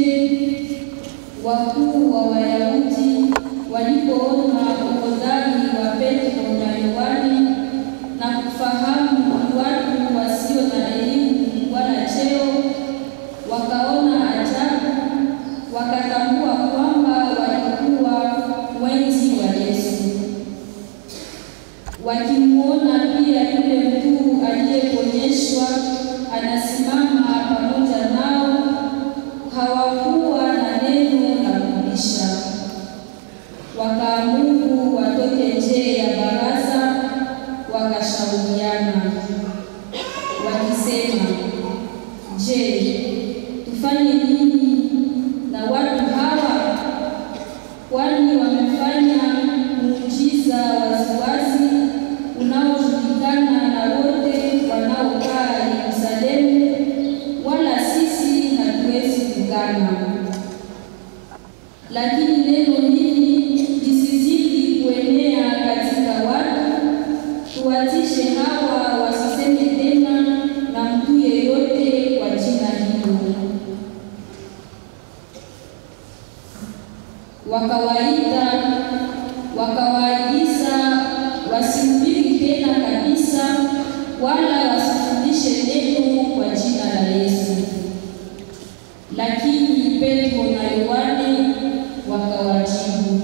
ile wakuu wa Wayahudi walipoona uhodari wa Petro na Yohane na kufahamu watu wasio na elimu wala cheo, wakaona ajabu, wakatambua kwamba walikuwa wenzi wa Yesu. Wakimuona pia yule mtu aliyeponyeshwa anasimama pamoja nao, hawakuwa na neno la kubisha. Wakaamuru watoke nje ya baraza, wakashauriana wakisema, je, tufanye nini na watu hawa? Kwani wamefanya muujiza waziwazi unaojulikana na wote wanaokaa Yerusalemu, wala sisi hatuwezi kukana. Lakini neno hili lisizidi kuenea katika watu, tuwatishe hawa wasiseme tena na mtu yeyote kwa jina hilo. Wakawaagiza wasihubiri tena kabisa, wala wasifundishe neno kwa jina la Yesu. Lakini Petro na Yohane wakawajibu,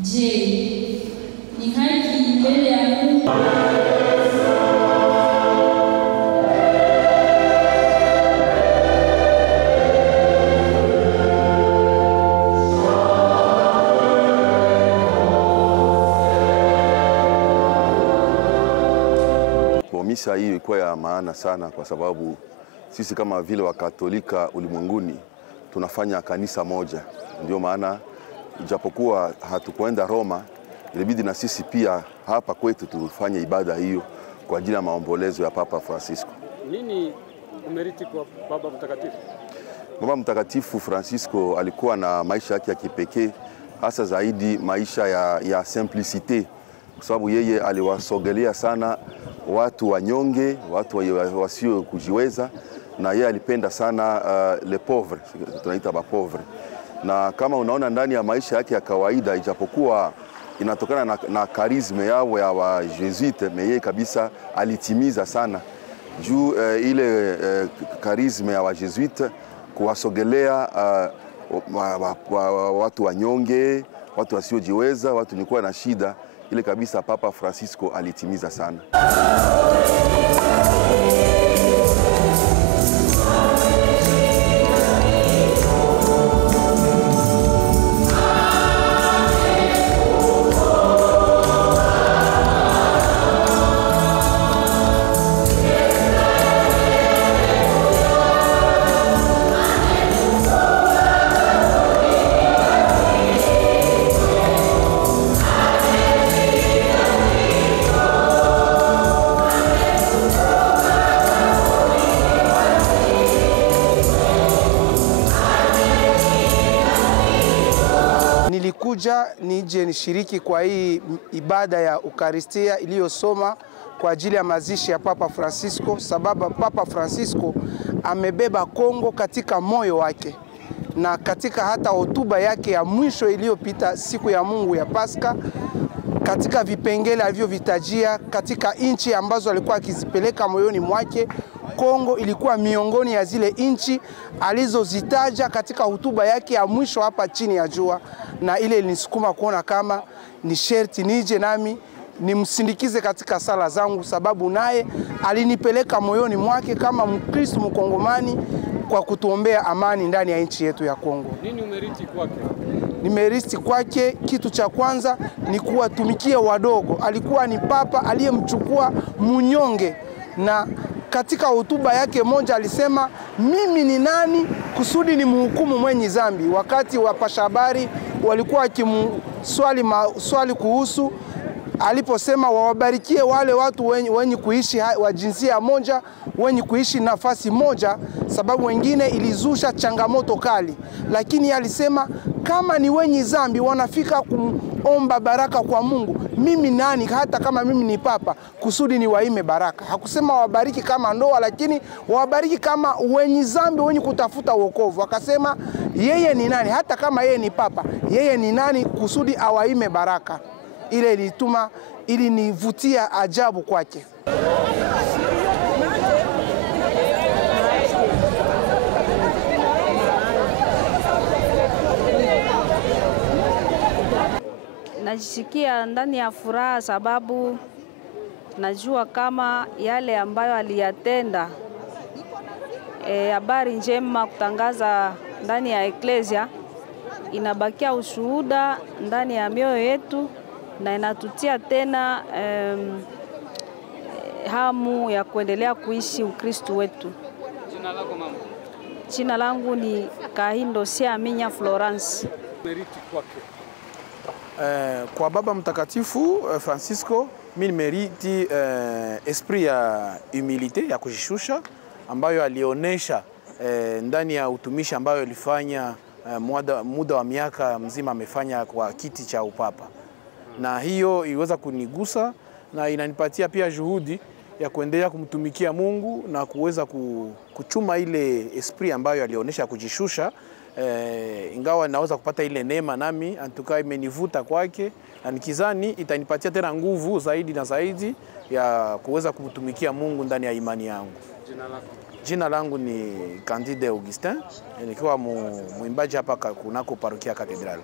je, ni haki mbele ya Mungu misa hii ilikuwa ya maana sana, kwa sababu sisi kama vile Wakatolika ulimwenguni tunafanya kanisa moja. Ndio maana ijapokuwa hatukwenda Roma, ilibidi na sisi pia hapa kwetu tufanye ibada hiyo kwa ajili ya maombolezo ya Papa Francisco. Nini umeriti kwa Baba Mtakatifu? Baba Mtakatifu Francisco alikuwa na maisha yake ya kipekee, hasa zaidi maisha ya simplicite, kwa sababu yeye aliwasogelea sana watu wanyonge, watu wasio kujiweza, na yeye alipenda sana les pauvres, tunaita ba pauvre. Na kama unaona ndani ya maisha yake ya kawaida, ijapokuwa inatokana na karisma yao ya wa Jesuite, yeye kabisa alitimiza sana juu ile karisma ya wa Jesuite kuwasogelea watu wanyonge, watu wasiojiweza, watu walikuwa na shida. Ile kabisa Papa Francisco alitimiza sana. Nilikuja nije nishiriki kwa hii ibada ya Eukaristia iliyosoma kwa ajili ya mazishi ya Papa Francisco, sababu Papa Francisco amebeba Kongo katika moyo wake, na katika hata hotuba yake ya mwisho iliyopita siku ya Mungu ya Pasaka, katika vipengele alivyovitajia katika nchi ambazo alikuwa akizipeleka moyoni mwake, Kongo ilikuwa miongoni ya zile nchi alizozitaja katika hotuba yake ya mwisho hapa chini ya jua, na ile ilinisukuma kuona kama ni sherti nije nami nimsindikize katika sala zangu, sababu naye alinipeleka moyoni mwake kama Mkristo Mkongomani kwa kutuombea amani ndani ya nchi yetu ya Kongo. Nini umeriti kwake? Nimeriti kwake, kitu cha kwanza ni kuwatumikia wadogo. Alikuwa ni papa aliyemchukua munyonge, na katika hotuba yake moja alisema, mimi ni nani kusudi ni mhukumu mwenye zambi. Wakati wapasha habari walikuwa wakimswali kuhusu, aliposema wawabarikie wale watu wenye kuishi wa jinsia moja, wenye kuishi nafasi moja, sababu wengine ilizusha changamoto kali. Lakini alisema kama ni wenye zambi wanafika kuomba baraka kwa Mungu, mimi nani hata kama mimi ni papa kusudi ni waime baraka? Hakusema wabariki kama ndoa, lakini wabariki kama wenye zambi, wenye kutafuta wokovu. Akasema yeye ni nani hata kama yeye ni papa, yeye ni nani kusudi awaime baraka. Ile ilituma ilinivutia ajabu kwake. Najisikia ndani ya furaha sababu najua kama yale ambayo aliyatenda, habari njema kutangaza ndani ya eklesia, inabakia ushuhuda ndani ya mioyo yetu na inatutia tena hamu ya kuendelea kuishi Ukristo wetu. Jina lako mama? Jina langu ni Kahindo Siaminya Florence. Meriti kwake. Kwa Baba Mtakatifu Francisco, mimi nimeriti esprit ya humilite, ya kujishusha ambayo alionesha ndani ya utumishi ambayo alifanya muda wa miaka mzima amefanya kwa kiti cha upapa. Na hiyo iliweza kunigusa na inanipatia pia juhudi ya kuendelea kumtumikia Mungu na kuweza kuchuma ile esprit ambayo alionesha kujishusha. Ingawa naweza kupata ile neema nami antuka imenivuta kwake, na nikizani itanipatia tena nguvu zaidi na zaidi ya kuweza kumtumikia Mungu ndani ya imani yangu. Jina lako? Jina langu ni Candide Augustin, nikiwa muimbaji hapa kunako parokia Katedrali.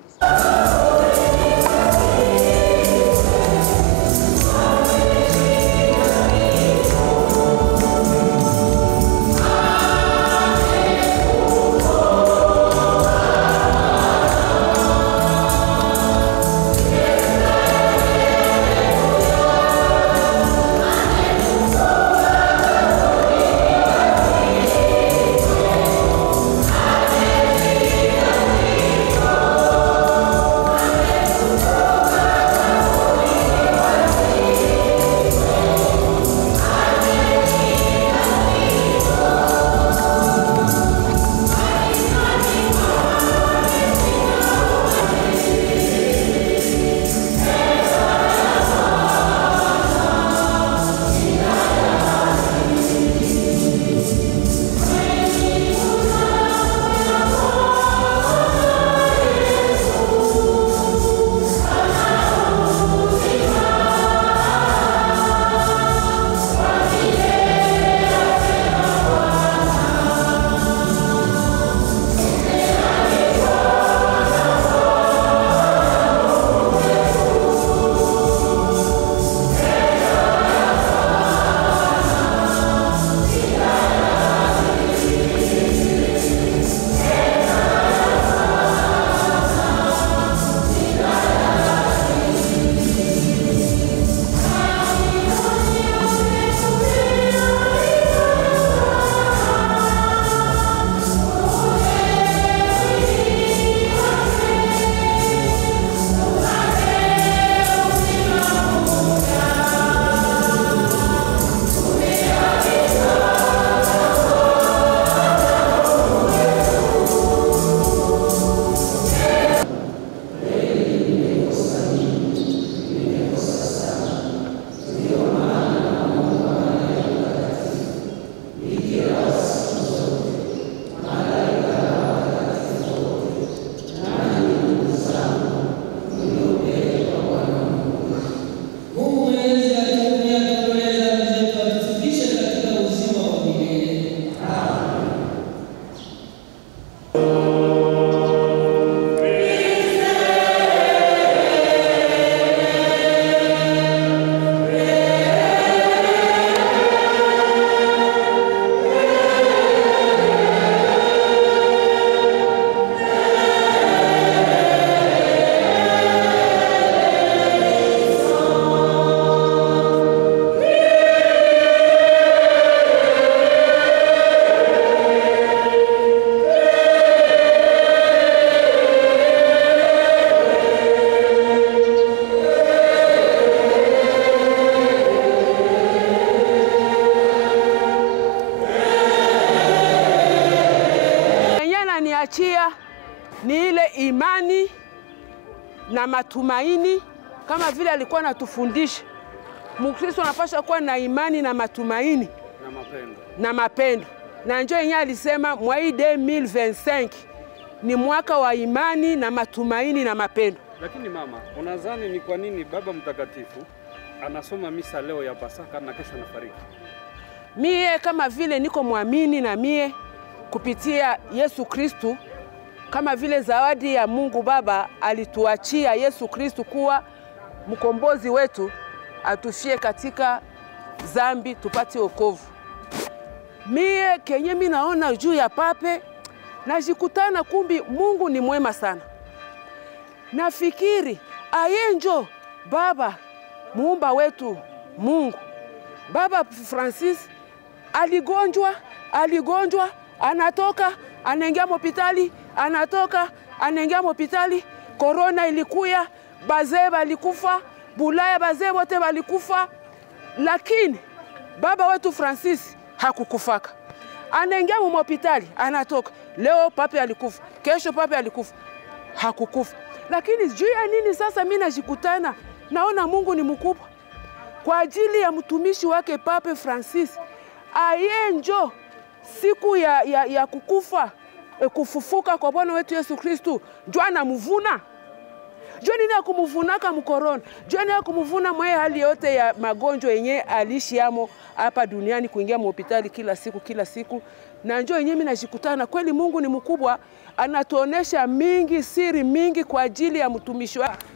ni ile imani na matumaini, kama vile alikuwa anatufundisha. Mkristo anapaswa kuwa na imani na matumaini na mapendo. Na njoo yenyewe alisema mwai 2025 ni mwaka wa imani na matumaini na mapendo. Lakini mama, unadhani ni kwa nini Baba Mtakatifu anasoma misa leo ya Pasaka na kesho anafariki? Mie kama vile niko muamini, na mie kupitia Yesu Kristu, kama vile zawadi ya Mungu Baba alituachia Yesu Kristu kuwa mkombozi wetu, atufie katika zambi tupate wokovu. Mie kenye mimi naona juu ya pape, najikutana kumbi Mungu ni mwema sana. Nafikiri ayenjo Baba muumba wetu Mungu. Baba Francis aligonjwa, anatoka anaingia hospitali, anatoka anaingia hospitali. Corona ilikuya, bazee balikufa, Bulaya bazee wote balikufa, lakini Baba wetu Francis hakukufaka. Anaingia hospitali, anatoka. Leo pape alikufa, kesho pape alikufa, hakukufa. Lakini juu ya nini sasa mimi najikutana naona Mungu ni mkubwa kwa ajili ya mtumishi wake Pape Francis. Ayenjo siku ya kukufa kufufuka kwa Bwana wetu Yesu Kristu, jua na mvuna. Jua nini ya kumuvunaka mkorona, jua nini ya kumuvuna mwe hali yote ya magonjwa yenye alishiamo hapa duniani, kuingia hospitali kila siku. Na njoo yenyewe mimi najikutana kweli Mungu ni mkubwa, anatuonesha mingi siri mingi kwa ajili ya mtumishi wake.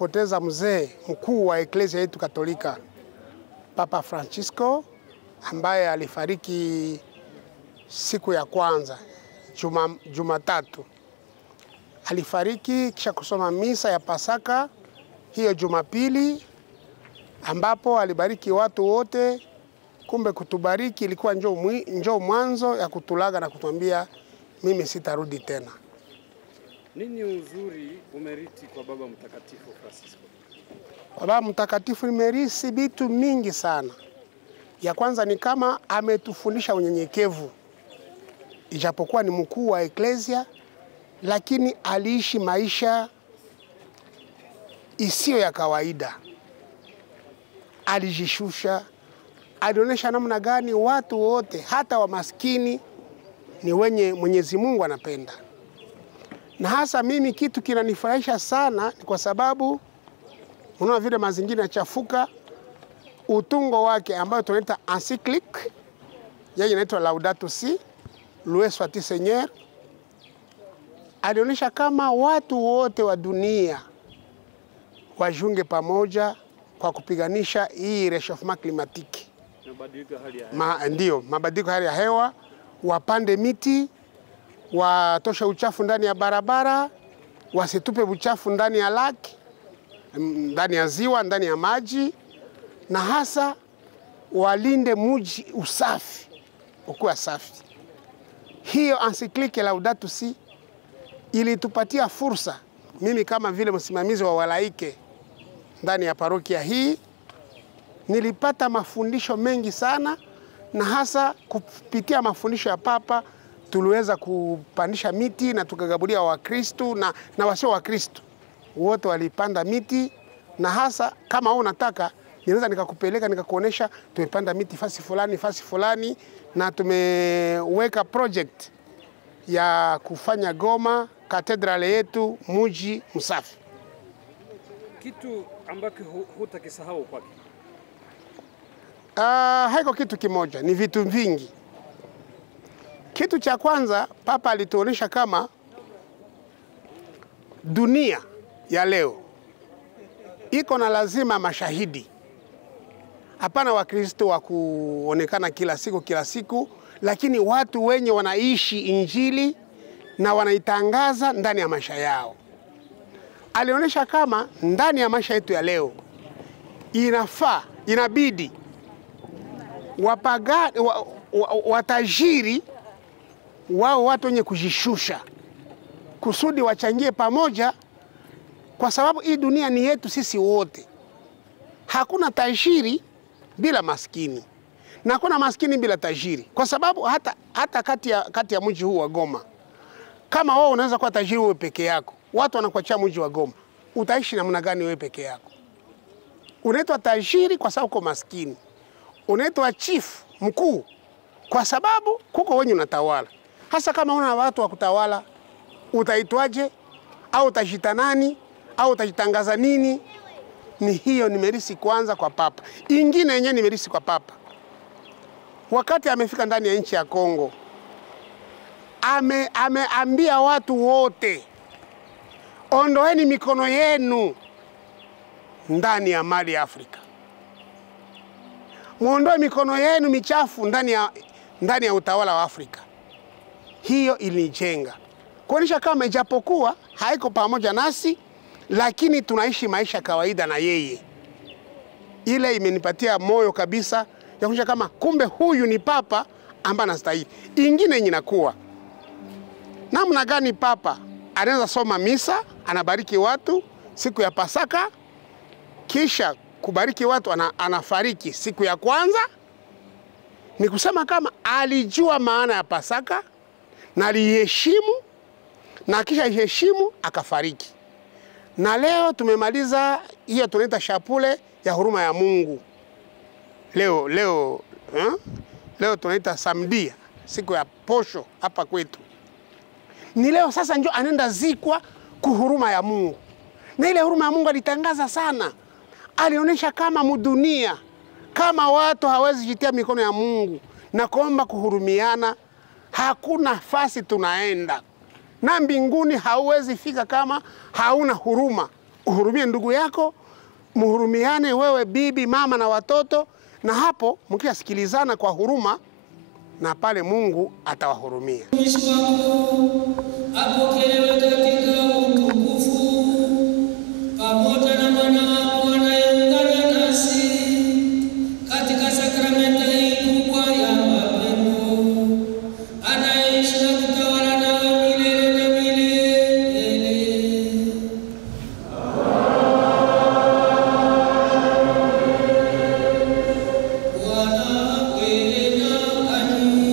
tumepoteza mzee mkuu wa Eklesia yetu Katolika, Papa Francisco, ambaye alifariki siku ya kwanza Jumatatu. Alifariki kisha kusoma misa ya Pasaka hiyo Jumapili, ambapo alibariki watu wote. Kumbe kutubariki ilikuwa njoo mwanzo ya kutulaga na kutuambia mimi sitarudi tena. Nini uzuri umeriti kwa Baba Mtakatifu Francisco? Kwa Baba Mtakatifu nimerisi vitu mingi sana. Ya kwanza ni kama ametufundisha unyenyekevu. Ijapokuwa ni mkuu wa Eklesia, lakini aliishi maisha isiyo ya kawaida. Alijishusha, alionyesha namna gani watu wote hata wa maskini ni wenye Mwenyezi Mungu anapenda. Na hasa mimi kitu kinanifurahisha sana ni kwa sababu unaona vile mazingira yachafuka, utungo wake ambayo tunaita encyclique yeye inaitwa Laudato Si, Loué soit Seigneur, alionyesha kama watu wote wa dunia wajunge pamoja kwa kupiganisha hii réchauffement climatique. Mabadiliko ya hali ya hewa, wapande miti, watoshe uchafu ndani ya barabara, wasitupe uchafu ndani ya laki, ndani ya ziwa, ndani ya maji, na hasa walinde mji usafi, ukuwa safi. Hiyo encyclique Laudato Si ilitupatia fursa, mimi kama vile msimamizi wa walaike ndani ya parokia hii, nilipata mafundisho mengi sana, na hasa kupitia mafundisho ya Papa tuliweza kupandisha miti na tukagabulia Wakristo na wasio Wakristo. Wote walipanda miti, na hasa kama wewe unataka ninaweza nikakupeleka nikakuonesha tumepanda miti fasi fulani, na tumeweka project ya kufanya Goma katedrale yetu muji msafi. Kitu ambacho hutakisahau kwake? Haiko kitu kimoja, ni vitu vingi. Kitu cha kwanza, Papa alituonesha kama dunia ya leo iko na lazima mashahidi. Hapana Wakristo wa kuonekana kila siku, lakini watu wenye wanaishi Injili na wanaitangaza ndani ya maisha yao. Alionyesha kama ndani ya maisha yetu ya leo inabidi watajiri wao watu wenye kujishusha kusudi wachangie pamoja, kwa sababu hii dunia ni yetu sisi wote. Hakuna tajiri bila maskini, na hakuna maskini bila tajiri, kwa sababu hata kati ya mji huu wa Goma, kama wewe unaweza kuwa tajiri wewe peke yako, watu wanakuachia mji wa Goma, utaishi namna gani wewe peke yako? Unaitwa tajiri kwa sababu uko maskini. Unaitwa chief, mkuu, kwa sababu kuko wenye unatawala. Hasa kama una watu wa kutawala, utaitwaje? Au utajita nani? Au utajitangaza nini? Ni hiyo nimerisi kwanza kwa Papa. Ingine yenyewe nimerisi kwa Papa, wakati amefika ndani ya nchi ya Kongo, ameambia watu wote, ondoeni mikono yenu ndani ya mali ya Afrika. Muondoe mikono yenu michafu ndani ya utawala wa Afrika. Hiyo ilinijenga, kuonyesha kama ijapokuwa haiko pamoja nasi, lakini tunaishi maisha kawaida na yeye. Ile imenipatia moyo kabisa ya kuonyesha kama kumbe huyu ni Papa ambaye anastahili. Ingine inakuwa namna gani Papa anaweza soma misa, anabariki watu siku ya Pasaka, kisha kubariki watu anafariki siku ya kwanza. Ni kusema kama alijua maana ya Pasaka na aliheshimu, na kisha iheshimu akafariki. Na leo tumemaliza hiyo tunaita shapule ya huruma ya Mungu. Leo tunaita samdia, siku ya posho hapa kwetu. Ni leo sasa ndio anaenda zikwa kuhuruma ya Mungu. Na ile huruma ya Mungu alitangaza sana. Alionyesha kama mudunia, kama watu hawezi jitia mikono ya Mungu na kuomba kuhurumiana, hakuna nafasi tunaenda. Na mbinguni hauwezi fika kama hauna huruma. Uhurumie ndugu yako, muhurumiane wewe bibi, mama na watoto, na hapo mkisikilizana kwa huruma, na pale Mungu atawahurumia. Apokelewe katika utukufu pamoja na mwana wako anayeungana nasi katika sakramenta hii kubwa ya mapendo, anayeishi na kutawala nawe milele na milele. Bwana awe nanyi.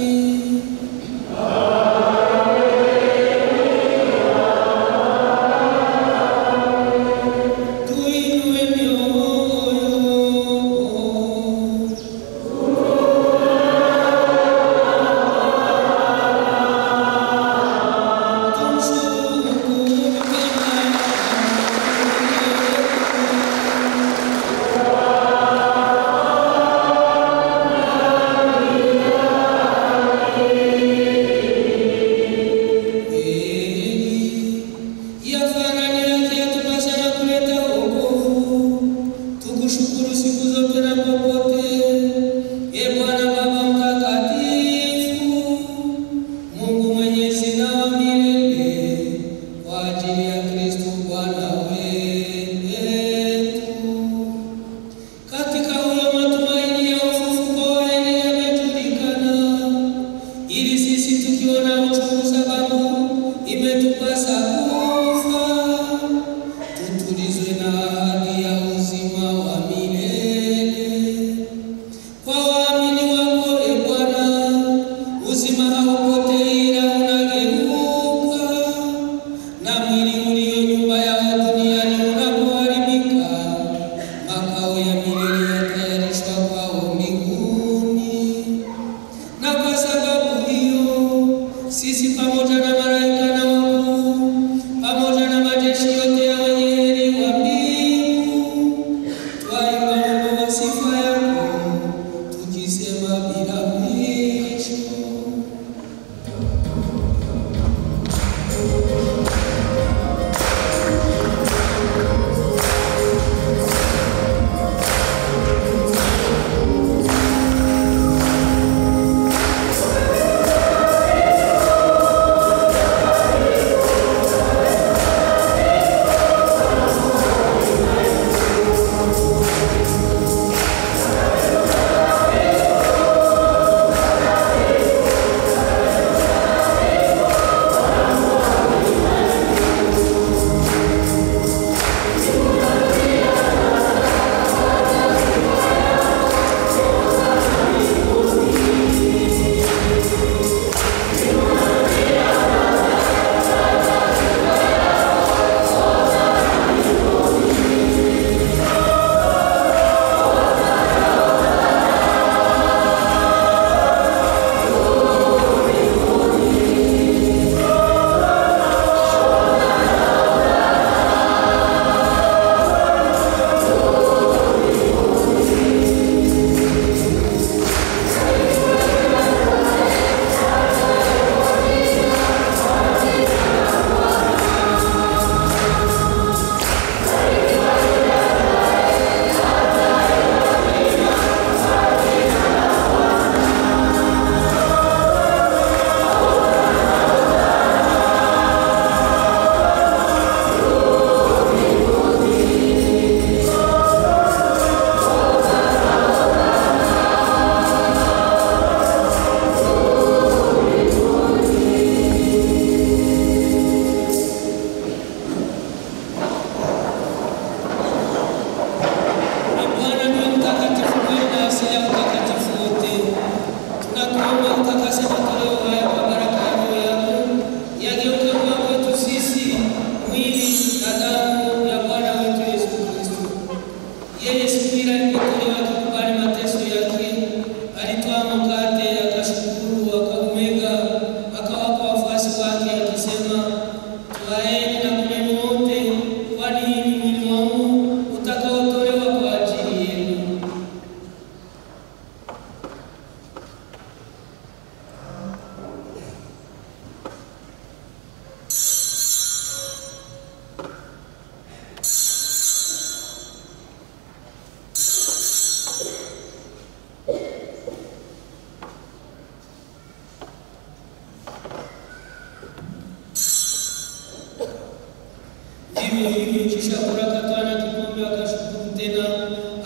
vivyo hivyo, kisha akakatwa na kikombe, akashukuru tena,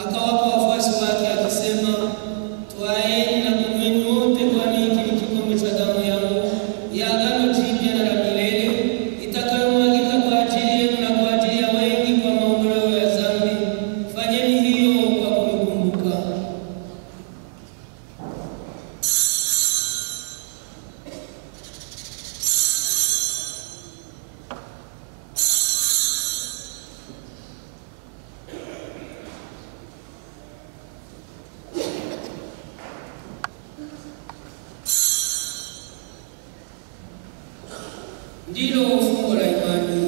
akawapa wafuasi wake akisema, twaeni na kunyweni wote, kwani hiki ni kikombe cha damu yangu ya agano jipya na la milele, itakayomwagika kwa ajili yenu na kwa ajili ya wengi kwa maondoleo ya dhambi. Fanyeni hiyo kwa kunikumbuka. Ndilo fungo la imani.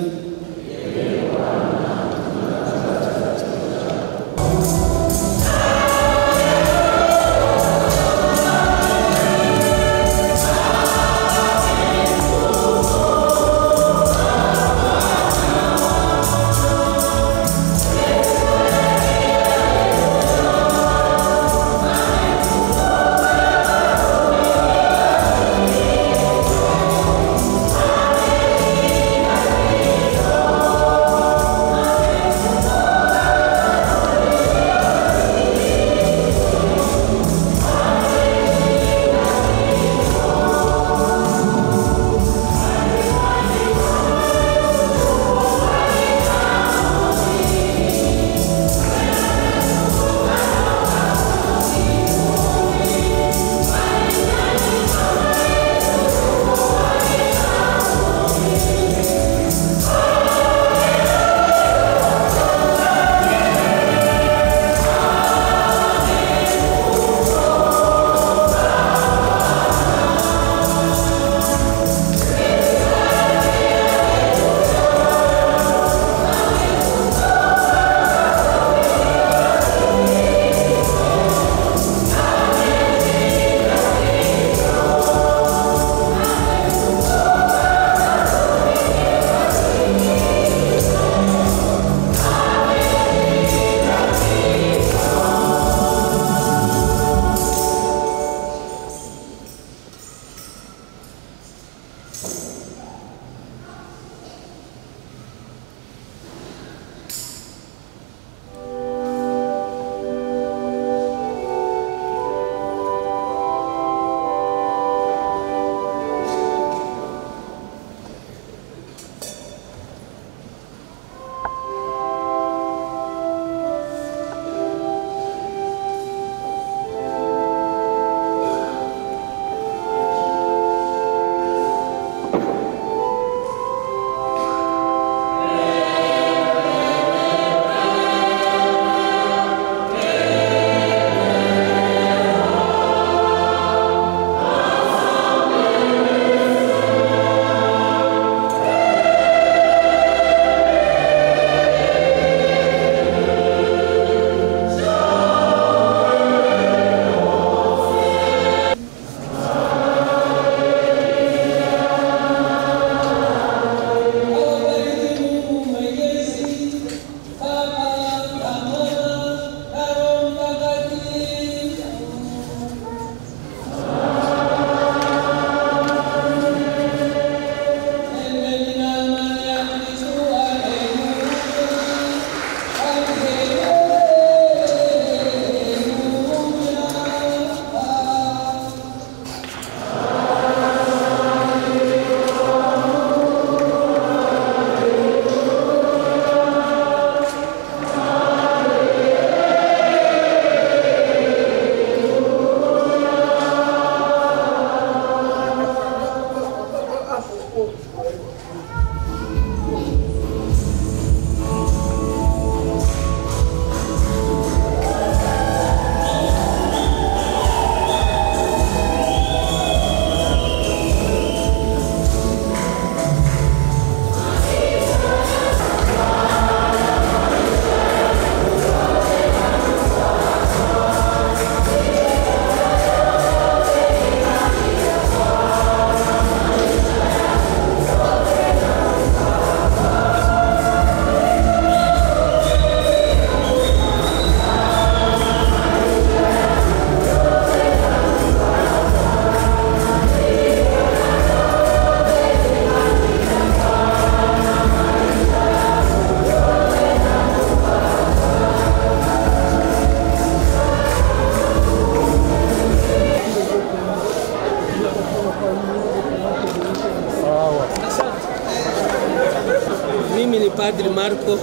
Padri Marco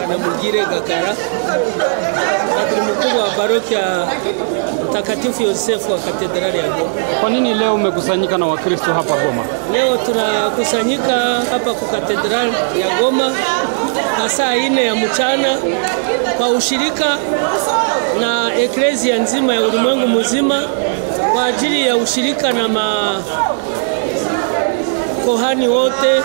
Kanamugire Gakara, padri mkuu wa parokia Mtakatifu Yosefu wa katedrali ya Goma. Kwa nini leo umekusanyika na Wakristo hapa Goma? Leo tunakusanyika hapa kwa katedrali ya Goma na saa 4 ya mchana kwa ushirika na eklezia nzima ya ulimwengu mzima kwa ajili ya ushirika na makohani wote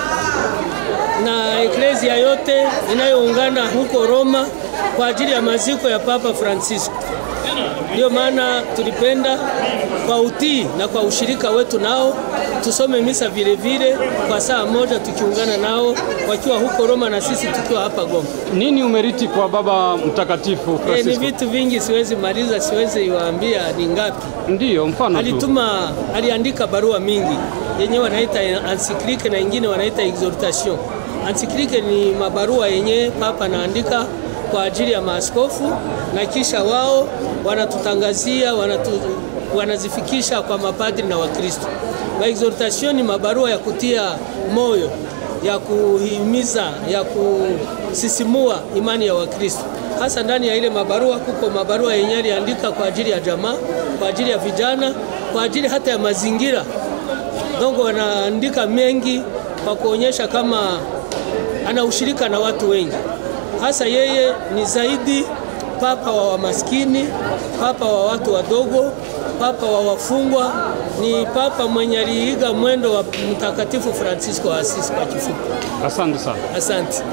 na eklezia yote inayoungana huko Roma kwa ajili ya maziko ya Papa Francisco. Ndio maana tulipenda kwa utii na kwa ushirika wetu nao tusome misa vile vile kwa saa moja tukiungana nao wakiwa huko Roma na sisi tukiwa hapa Goma. Nini umeriti kwa Baba Mtakatifu Francisco? Ni vitu vingi, siwezi maliza, siwezi iwaambia ni ngapi. Ndiyo, mfano aliandika barua mingi yenye wanaita encyclique na ingine wanaita exhortation. Encyclique ni mabarua yenye Papa anaandika kwa ajili ya maaskofu na kisha wao wanatutangazia, wanazifikisha kwa mapadri na Wakristo. Na exhortation ni mabarua ya kutia moyo, ya kuhimiza, ya kusisimua imani ya Wakristo. Hasa ndani ya ile mabarua kuko mabarua yenye aliandika kwa ajili ya jamaa, kwa ajili ya vijana, kwa ajili hata ya mazingira. Donc wanaandika mengi kwa kuonyesha kama ana ushirika na watu wengi. Hasa yeye ni zaidi papa wa maskini, papa wa watu wadogo, papa wa wafungwa, ni papa mwenye aliiga mwendo wa Mtakatifu Francisco wa Asisi kwa kifupi. Asante sana. Asante.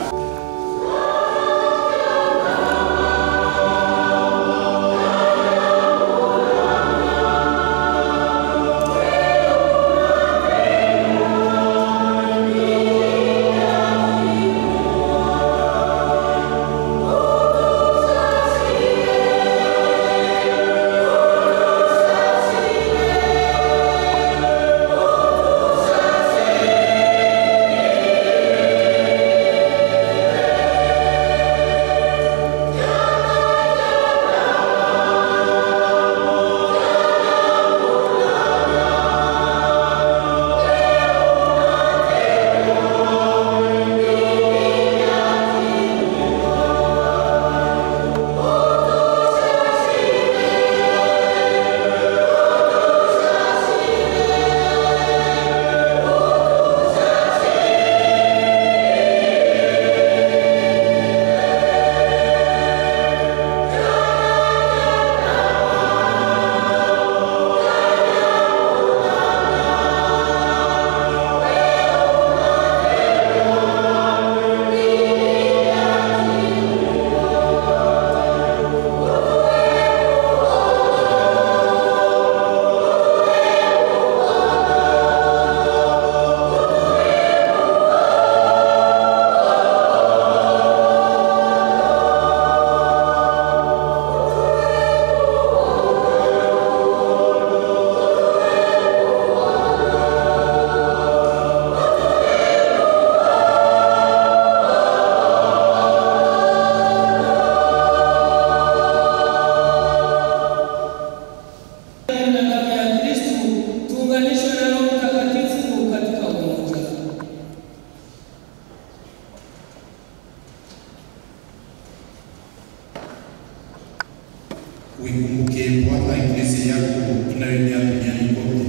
Uikumbuke Bwana eklezia yako inayoenea duniani kote,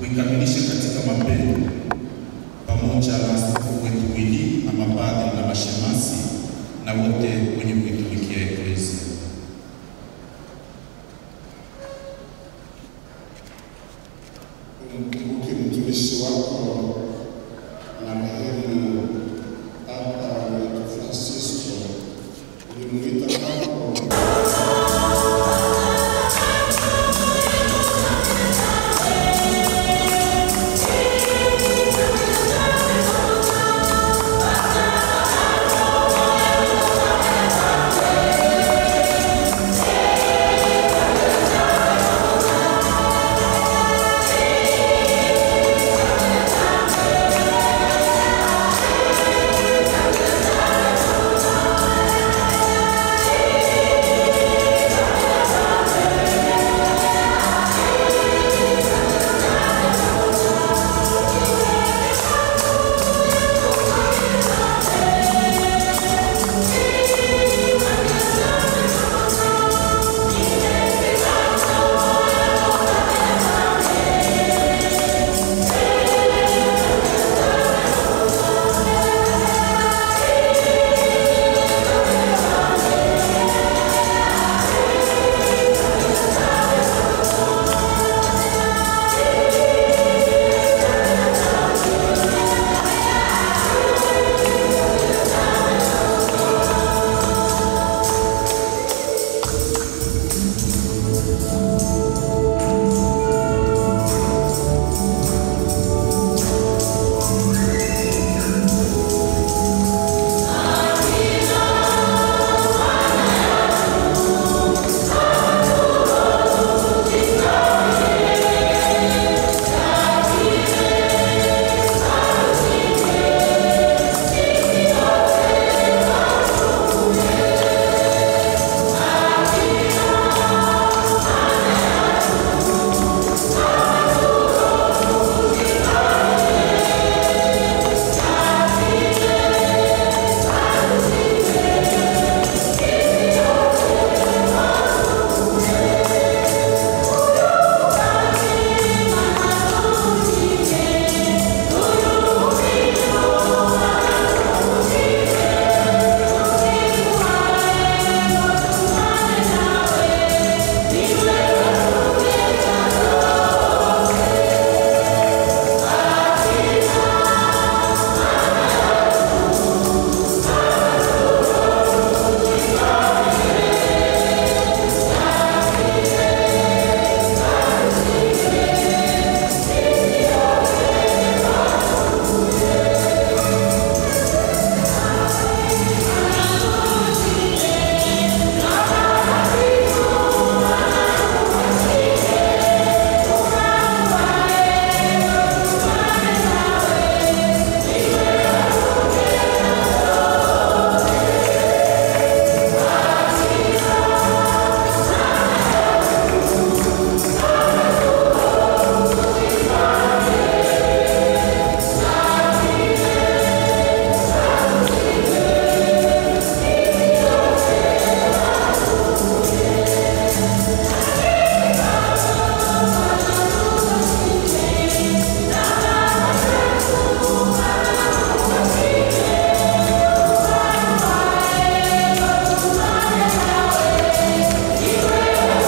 uikamilishe katika mapendo, pamoja na askofu wetu wili na mapadri na mashemasi na wote wenye kuitumikia eklezia.